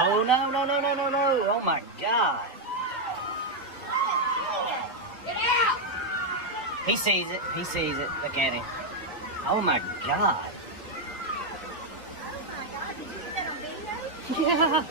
Oh, no, no, no, no, no, no. Oh, my God. Get out! He sees it. He sees it. Look at him. Oh, my God. Oh my God, did you get that on video? Yeah.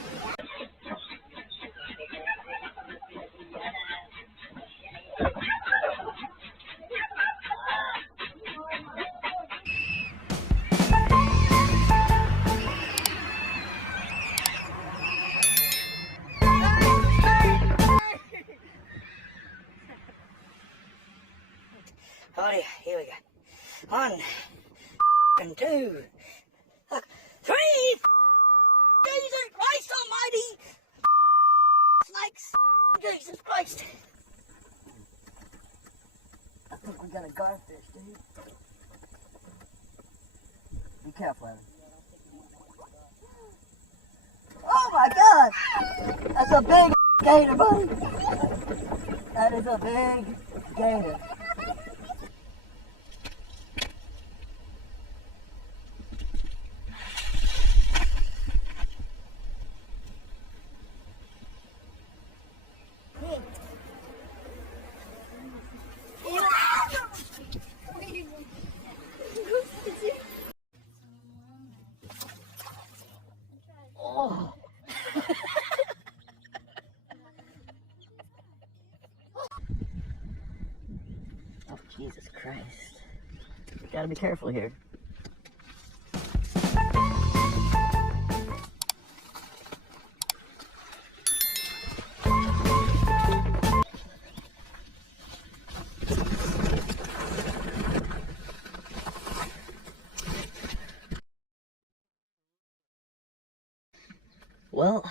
Alrighty, here we go. 1 and 2. Look, 3. Jesus Christ Almighty! Snakes! Jesus Christ! I think we got a garfish, dude. Be careful, Evan. Oh my God! That's a big gator, buddy! That is a big gator. Oh. Oh, Jesus Christ. You gotta be careful here. Well,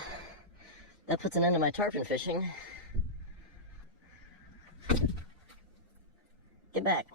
that puts an end to my tarpon fishing. Get back.